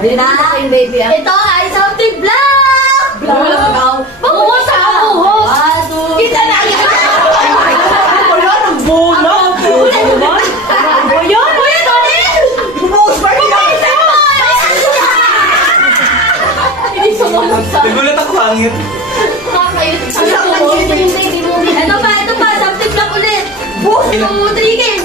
Baby, ito ay something black! Black! Mabuhos sa mabuhos! Kita na! Wala, nagbola! Ayan! Uy, Tony! Bumuhos pa rin! Hindi sumunod sa... Nagulat ako, hangit. Kakayot. Ito pa, something black ulit! Buhos! Tumutringin!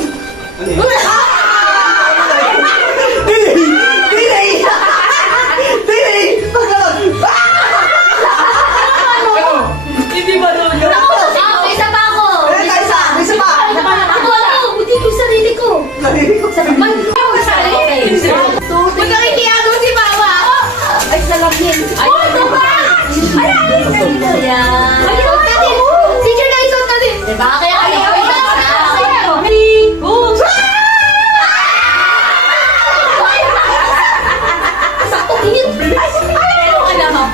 Hindi ba doon yun? May isa pa ako! Isa pa! Ako! Hindi ko sarili ko! Sarili ko. Magkakikiyago si Mama! Ay, salamin! Ay, ito ba? Ay, ayan! Teacher na isot na din! Diba? Kaya kayo ko ito na! Sakto tingin! Ay, ano ka naman?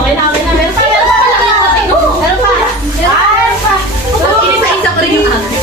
Okay na. Meron pa. Isa-isa ko rin yung akin.